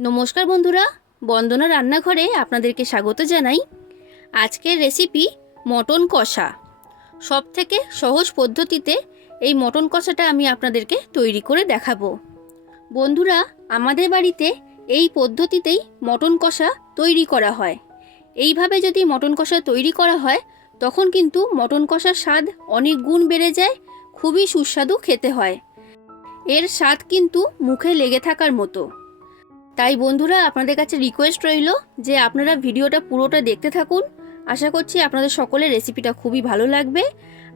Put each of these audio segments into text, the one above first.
নমস্কার বন্ধুরা, বন্দনা রান্নাঘরে আপনাদেরকে স্বাগত জানাই। আজকের রেসিপি মটন কষা। সব থেকে সহজ পদ্ধতিতে এই মটন কষাটা আমি আপনাদেরকে তৈরি করে দেখাবো। বন্ধুরা, আমাদের বাড়িতে এই পদ্ধতিতেই মটন কষা তৈরি করা হয়। এইভাবে যদি মটন কষা তৈরি করা হয়, তখন কিন্তু মটন কষার স্বাদ অনেক গুণ বেড়ে যায়, খুবই সুস্বাদু খেতে হয়। এর স্বাদ কিন্তু মুখে লেগে থাকার মতো। তাই বন্ধুরা, আপনাদের কাছে রিকোয়েস্ট রইল যে আপনারা ভিডিওটা পুরোটা দেখতে থাকুন। আশা করছি আপনাদের সকলের রেসিপিটা খুবই ভালো লাগবে।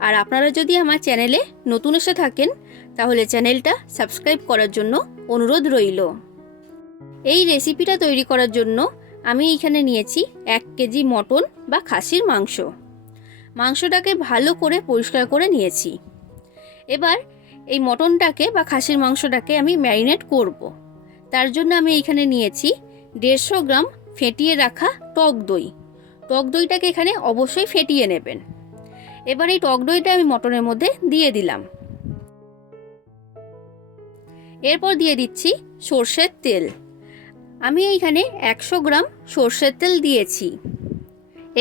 আর আপনারা যদি আমার চ্যানেলে নতুন এসে থাকেন, তাহলে চ্যানেলটা সাবস্ক্রাইব করার জন্য অনুরোধ রইল। এই রেসিপিটা তৈরি করার জন্য আমি এখানে নিয়েছি এক কেজি মটন বা খাসির মাংস। মাংসটাকে ভালো করে পরিষ্কার করে নিয়েছি। এবার এই মটনটাকে বা খাসির মাংসটাকে আমি ম্যারিনেট করব। তার জন্য আমি এখানে নিয়েছি দেড়শো গ্রাম ফেটিয়ে রাখা টক দই। টক দইটাকে এখানে অবশ্যই ফেটিয়ে নেবেন। এবার এই টক দইটা আমি মটনের মধ্যে দিয়ে দিলাম। এরপর দিয়ে দিচ্ছি সর্ষের তেল। আমি এইখানে একশো গ্রাম সর্ষের তেল দিয়েছি।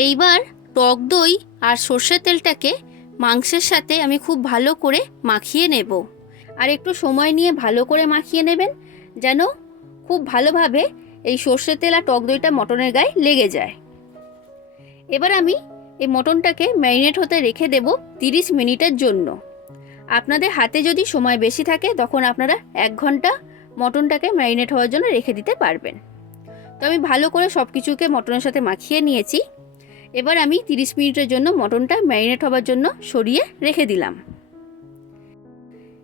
এইবার টক দই আর সর্ষের তেলটাকে মাংসের সাথে আমি খুব ভালো করে মাখিয়ে নেব। আর একটু সময় নিয়ে ভালো করে মাখিয়ে নেবেন, যেন খুব ভালোভাবে এই সর্ষের তেল আর টক দইটা মটনের গায়ে লেগে যায়। এবার আমি এই মটনটাকে ম্যারিনেট হতে রেখে দেব তিরিশ মিনিটের জন্য। আপনাদের হাতে যদি সময় বেশি থাকে, তখন আপনারা এক ঘণ্টা মটনটাকে ম্যারিনেট হওয়ার জন্য রেখে দিতে পারবেন। তো আমি ভালো করে সব কিছুকে মটনের সাথে মাখিয়ে নিয়েছি। এবার আমি তিরিশ মিনিটের জন্য মটনটা ম্যারিনেট হওয়ার জন্য সরিয়ে রেখে দিলাম।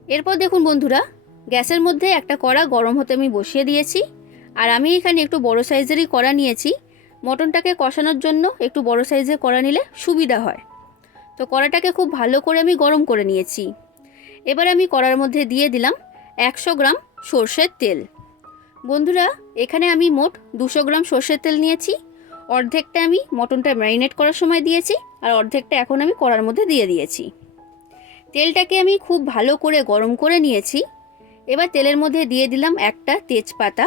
এরপর দেখুন বন্ধুরা গ্যাসের মধ্যে একটা কড়া গরম হতে আমি বসিয়ে দিয়েছি। আর আমি এখানে একটু বড় সাইজেরই কড়া নিয়েছি। মটনটাকে কষানোর জন্য একটু বড় সাইজের কড়া নিলে সুবিধা হয়। তো কড়াটাকে খুব ভালো করে আমি গরম করে নিয়েছি। এবার আমি কড়ার মধ্যে দিয়ে দিলাম একশো গ্রাম সর্ষের তেল। বন্ধুরা, এখানে আমি মোট দুশো গ্রাম সর্ষের তেল নিয়েছি। অর্ধেকটা আমি মটনটা ম্যারিনেট করার সময় দিয়েছি আর অর্ধেকটা এখন আমি কড়ার মধ্যে দিয়ে দিয়েছি। তেলটাকে আমি খুব ভালো করে গরম করে নিয়েছি। এবার তেলের মধ্যে দিয়ে দিলাম একটা তেজপাতা।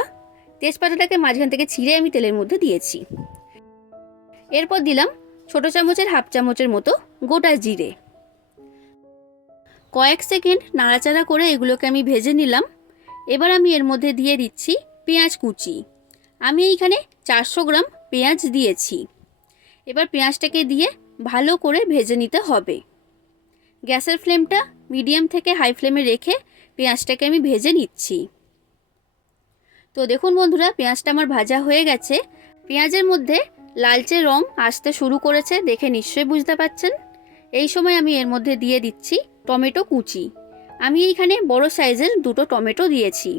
তেজপাতাটাকে মাঝখান থেকে ছিঁড়ে আমি তেলের মধ্যে দিয়েছি। এরপর দিলাম ছোট চামচের, হাফ চামচের মতো গোটা জিরে। কয়েক সেকেন্ড নাড়াচাড়া করে এগুলোকে আমি ভেজে নিলাম। এবার আমি এর মধ্যে দিয়ে দিচ্ছি পেঁয়াজ কুচি। আমি এইখানে চারশো গ্রাম পেঁয়াজ দিয়েছি। এবার পেঁয়াজটাকে দিয়ে ভালো করে ভেজে নিতে হবে। গ্যাসের ফ্লেমটা মিডিয়াম থেকে হাই ফ্লেমে রেখে পেঁয়াজটাকে আমি ভেজে নিচ্ছি। তো দেখুন বন্ধুরা, পেঁয়াজটা আমার ভাজা হয়ে গেছে। পেঁয়াজের মধ্যে লালচে রং আসতে শুরু করেছে, দেখে নিশ্চয়ই বুঝতে পাচ্ছেন। এই সময় আমি এর মধ্যে দিয়ে দিচ্ছি টমেটো কুচি। আমি এইখানে বড় সাইজের দুটো টমেটো দিয়েছি।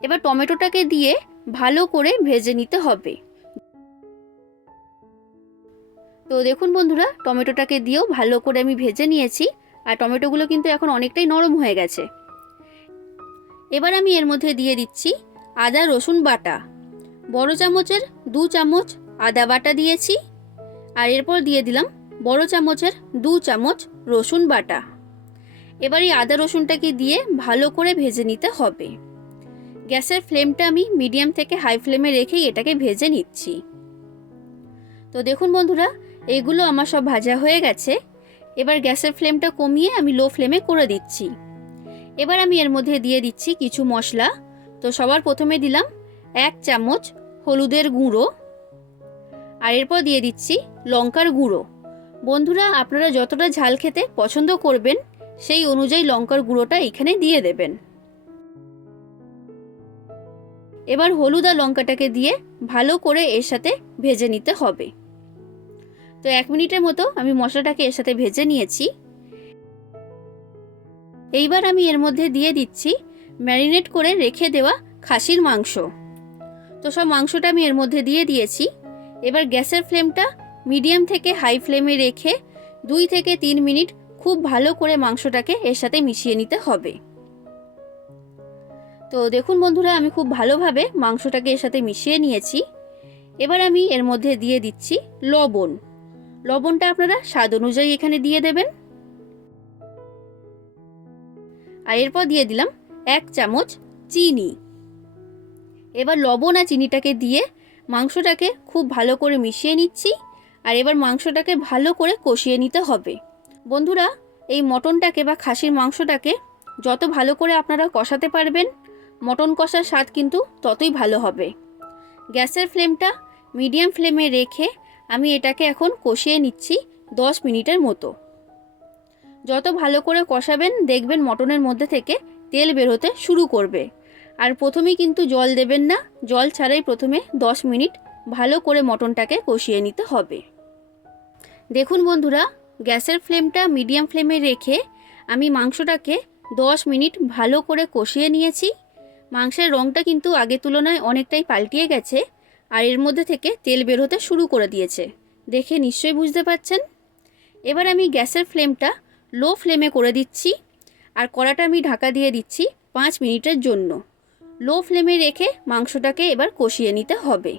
এবার টমেটোটাকে দিয়ে ভালো করে ভেজে নিতে হবে। তো দেখুন বন্ধুরা, টমেটোটাকে দিয়েও ভালো করে আমি ভেজে নিয়েছি। আর টমেটোগুলো কিন্তু এখন অনেকটাই নরম হয়ে গেছে। এবার আমি এর মধ্যে দিয়ে দিচ্ছি আদা রসুন বাটা। বড় চামচের দু চামচ আদা বাটা দিয়েছি আর এরপর দিয়ে দিলাম বড় চামচের দু চামচ রসুন বাটা। এবার এই আদা রসুনটাকে দিয়ে ভালো করে ভেজে নিতে হবে। গ্যাসের ফ্লেমটা আমি মিডিয়াম থেকে হাই ফ্লেমে রেখেই এটাকে ভেজে নিচ্ছি। তো দেখুন বন্ধুরা এইগুলো আমার সব ভাজা হয়ে গেছে। এবার গ্যাসের ফ্লেমটা কমিয়ে আমি লো ফ্লেমে করে দিচ্ছি। এবার আমি এর মধ্যে দিয়ে দিচ্ছি কিছু মশলা। তো সবার প্রথমে দিলাম এক চামচ হলুদের গুঁড়ো। আর এরপর দিয়ে দিচ্ছি লঙ্কার গুঁড়ো। বন্ধুরা, আপনারা যতটা ঝাল খেতে পছন্দ করবেন, সেই অনুযায়ী লঙ্কার গুঁড়োটা এখানে দিয়ে দেবেন। এবার হলুদ আর লঙ্কাটাকে দিয়ে ভালো করে এর সাথে ভেজে নিতে হবে। তো এক মিনিটের মতো আমি মশলাটাকে এর সাথে ভেজে নিয়েছি। এইবার আমি এর মধ্যে দিয়ে দিচ্ছি ম্যারিনেট করে রেখে দেওয়া খাসির মাংস। তো সব মাংসটা আমি এর মধ্যে দিয়ে দিয়েছি। এবার গ্যাসের ফ্লেমটা মিডিয়াম থেকে হাই ফ্লেমে রেখে দুই থেকে তিন মিনিট খুব ভালো করে মাংসটাকে এর সাথে মিশিয়ে নিতে হবে। তো দেখুন বন্ধুরা, আমি খুব ভালোভাবে মাংসটাকে এর সাথে মিশিয়ে নিয়েছি। এবার আমি এর মধ্যে দিয়ে দিচ্ছি লবণ। লবণটা আপনারা স্বাদ অনুযায়ী এখানে দিয়ে দেবেন। আর এরপর দিয়ে দিলাম এক চামচ চিনি। এবার লবণ আর চিনিটাকে দিয়ে মাংসটাকে খুব ভালো করে মিশিয়ে নিচ্ছি আর এবার মাংসটাকে ভালো করে কষিয়ে নিতে হবে। বন্ধুরা, এই মটনটাকে বা খাসির মাংসটাকে যত ভালো করে আপনারা কষাতে পারবেন, মটন কষার স্বাদ কিন্তু ততই ভালো হবে। গ্যাসের ফ্লেমটা মিডিয়াম ফ্লেমে রেখে আমি এটাকে এখন কষিয়ে নিচ্ছি দশ মিনিটের মতো। যত ভালো করে কষাবেন, দেখবেন মটনের মধ্যে থেকে তেল বেরোতে শুরু করবে। আর প্রথমেই কিন্তু জল দেবেন না, জল ছাড়াই প্রথমে দশ মিনিট ভালো করে মটনটাকে কষিয়ে নিতে হবে। দেখুন বন্ধুরা, গ্যাসের ফ্লেমটা মিডিয়াম ফ্লেমে রেখে আমি মাংসটাকে দশ মিনিট ভালো করে কষিয়ে নিয়েছি। মাংসের রঙটা কিন্তু আগের তুলনায় অনেকটাই পাল্টিয়ে গেছে। আর এর মধ্যে থেকে তেল বের হতে শুরু করে দিয়েছে। দেখে নিশ্চয়ই বুঝতে পারছেন? এবার আমি গ্যাসের ফ্লেমটা লো ফ্লেমে করে দিচ্ছি আর কড়াটা আমি ঢাকা দিয়ে দিচ্ছি পাঁচ মিনিটের জন্য। লো ফ্লেমে রেখে মাংসটাকে এবার কষিয়ে নিতে হবে।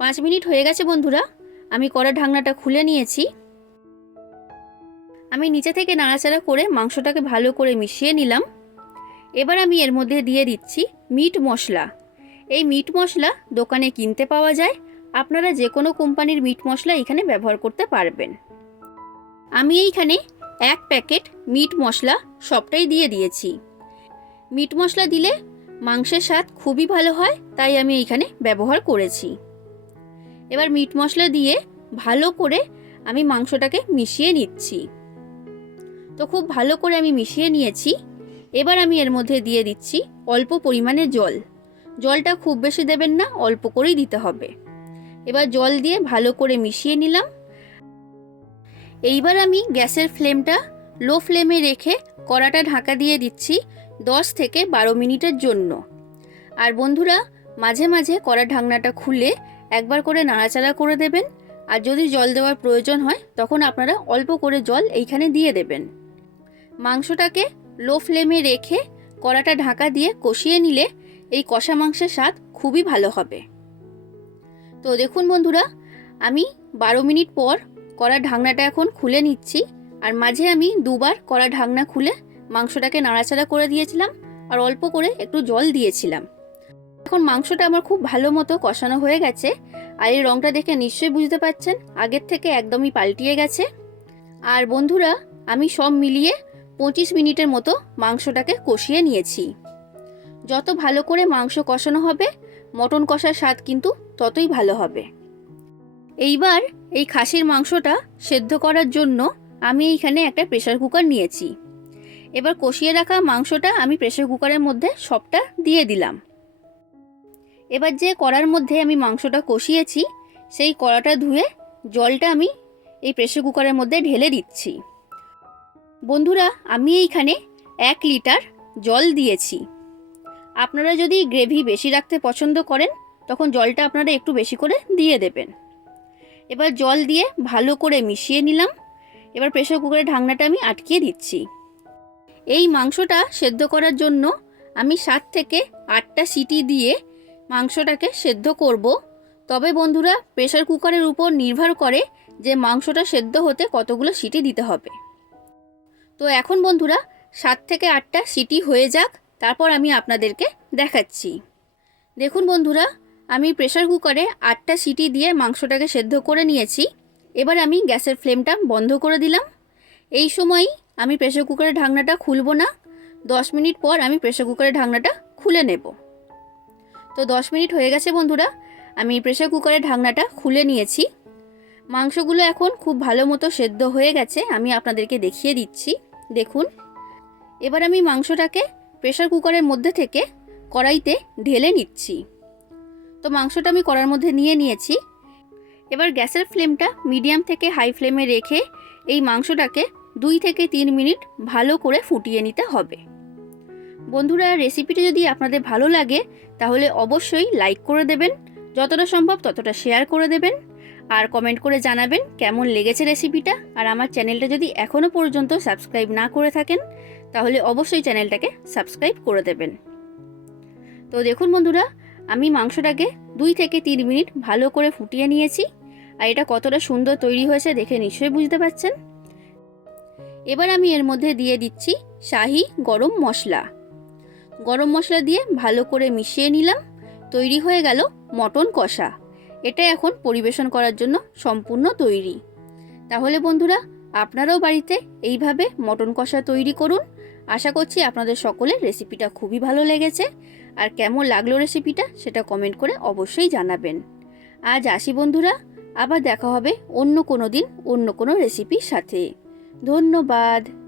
পাঁচ মিনিট হয়ে গেছে বন্ধুরা, আমি কড়া ঢাকনাটা খুলে নিয়েছি। আমি নিচে থেকে নাড়াচাড়া করে মাংসটাকে ভালো করে মিশিয়ে নিলাম। এবার আমি এর মধ্যে দিয়ে দিচ্ছি মিট মশলা। এই মিট মশলা দোকানে কিনতে পাওয়া যায়। আপনারা যে কোনো কোম্পানির মিট মশলা এখানে ব্যবহার করতে পারবেন। আমি এইখানে এক প্যাকেট মিট মশলা সবটাই দিয়ে দিয়েছি। মিট মশলা দিলে মাংসের স্বাদ খুবই ভালো হয়, তাই আমি এইখানে ব্যবহার করেছি। এবার মিট মশলা দিয়ে ভালো করে আমি মাংসটাকে মিশিয়ে নিচ্ছি। তো খুব ভালো করে আমি মিশিয়ে নিয়েছি। এবার আমি এর মধ্যে দিয়ে দিচ্ছি অল্প পরিমাণে জল। জলটা খুব বেশি দেবেন না, অল্প করেই দিতে হবে। এবার জল দিয়ে ভালো করে মিশিয়ে নিলাম। এইবার আমি গ্যাসের ফ্লেমটা লো ফ্লেমে রেখে কড়াটা ঢাকা দিয়ে দিচ্ছি দশ থেকে বারো মিনিটের জন্য। আর বন্ধুরা, মাঝে মাঝে কড়া ঢাকনাটা খুলে একবার করে নাড়াচাড়া করে দেবেন। আর যদি জল দেওয়ার প্রয়োজন হয়, তখন আপনারা অল্প করে জল এইখানে দিয়ে দেবেন। মাংসটাকে লো ফ্লেমে রেখে কড়াটা ঢাকা দিয়ে কষিয়ে নিলে এই কষা মাংসের স্বাদ খুবই ভালো হবে। তো দেখুন বন্ধুরা, আমি বারো মিনিট পর কড়ার ঢাকনাটা এখন খুলে নিচ্ছি আর মাঝে আমি দুবার কড়া ঢাকনা খুলে মাংসটাকে নাড়াচাড়া করে দিয়েছিলাম আর অল্প করে একটু জল দিয়েছিলাম। এখন মাংসটা আমার খুব ভালো মতো কষানো হয়ে গেছে আর এই রঙটা দেখে নিশ্চয়ই বুঝতে পারছেন, আগের থেকে একদমই পাল্টিয়ে গেছে। আর বন্ধুরা, আমি সব মিলিয়ে পঁচিশ মিনিটের মতো মাংসটাকে কষিয়ে নিয়েছি। যত ভালো করে মাংস কষানো হবে, মটন কষার স্বাদ কিন্তু ততই ভালো হবে। এইবার এই খাসির মাংসটা সেদ্ধ করার জন্য আমি এইখানে একটা প্রেশার কুকার নিয়েছি। এবার কষিয়ে রাখা মাংসটা আমি প্রেশার কুকারের মধ্যে সবটা দিয়ে দিলাম। এবার যে কড়ার মধ্যে আমি মাংসটা কষিয়েছি, সেই কড়াটা ধুয়ে জলটা আমি এই প্রেশার কুকারের মধ্যে ঢেলে দিচ্ছি। বন্ধুরা, আমি এইখানে এক লিটার জল দিয়েছি। আপনারা যদি গ্রেভি বেশি রাখতে পছন্দ করেন, তখন জলটা আপনারা একটু বেশি করে দিয়ে দেবেন। এবার জল দিয়ে ভালো করে মিশিয়ে নিলাম। এবার প্রেশার কুকারের ঢাকনাটা আমি আটকিয়ে দিচ্ছি। এই মাংসটা সেদ্ধ করার জন্য আমি সাত থেকে আটটা সিটি দিয়ে মাংসটাকে সেদ্ধ করব। তবে বন্ধুরা প্রেশার কুকারের উপর নির্ভর করে যে মাংসটা সেদ্ধ হতে কতগুলো সিটি দিতে হবে। তো এখন বন্ধুরা, সাত থেকে আটটা সিটি হয়ে যাক। তারপর আমি আপনাদেরকে দেখাচ্ছি। দেখুন বন্ধুরা, আমি প্রেশার কুকারে আটটা সিটি দিয়ে মাংসটাকে সেদ্ধ করে নিয়েছি। এবার আমি গ্যাসের ফ্লেমটা বন্ধ করে দিলাম। এই সময়ই আমি প্রেশার কুকারের ঢাকনাটা খুলবো না। দশ মিনিট পর আমি প্রেশার কুকারের ঢাকনাটা খুলে নেব। তো দশ মিনিট হয়ে গেছে বন্ধুরা, আমি প্রেশার কুকারের ঢাকনাটা খুলে নিয়েছি। মাংসগুলো এখন খুব ভালো মতো সেদ্ধ হয়ে গেছে, আমি আপনাদেরকে দেখিয়ে দিচ্ছি। দেখুন, এবার আমি মাংসটাকে প্রেশার কুকারের মধ্যে থেকে কড়াইতে ঢেলে নিচ্ছি। তো মাংসটা আমি কড়ার মধ্যে নিয়ে নিয়েছি। এবার গ্যাসের ফ্লেমটা মিডিয়াম থেকে হাই ফ্লেমে রেখে এই মাংসটাকে দুই থেকে তিন মিনিট ভালো করে ফুটিয়ে নিতে হবে। বন্ধুরা, রেসিপিটি যদি আপনাদের ভালো লাগে, তাহলে অবশ্যই লাইক করে দেবেন, যতটা সম্ভব ততটা শেয়ার করে দেবেন, আর কমেন্ট করে জানাবেন কেমন লেগেছে রেসিপিটা। আর আমার চ্যানেলটা যদি এখনও পর্যন্ত সাবস্ক্রাইব না করে থাকেন তাহলে অবশ্যই চ্যানেলটাকে সাবস্ক্রাইব করে দেবেন। তো দেখুন বন্ধুরা, আমি মাংসটাকে দুই থেকে তিন মিনিট ভালো করে ফুটিয়ে নিয়েছি। আর এটা কতটা সুন্দর তৈরি হয়েছে দেখে নিশ্চয়ই বুঝতে পারছেন। এবার আমি এর মধ্যে দিয়ে দিচ্ছি শাহি গরম মশলা। গরম মশলা দিয়ে ভালো করে মিশিয়ে নিলাম। তৈরি হয়ে গেল মটন কষা। এটা এখন পরিবেশন করার জন্য সম্পূর্ণ তৈরি। তাহলে বন্ধুরা, আপনারাও বাড়িতে এইভাবে মটন কষা তৈরি করুন। আশা করছি আপনাদের সকলের রেসিপিটা খুবই ভালো লেগেছে। আর কেমন লাগল রেসিপিটা সেটা কমেন্ট করে অবশ্যই জানাবেন। আজ আসি বন্ধুরা, আবার দেখা হবে অন্য কোনো দিন অন্য কোনো রেসিপির সাথে। ধন্যবাদ।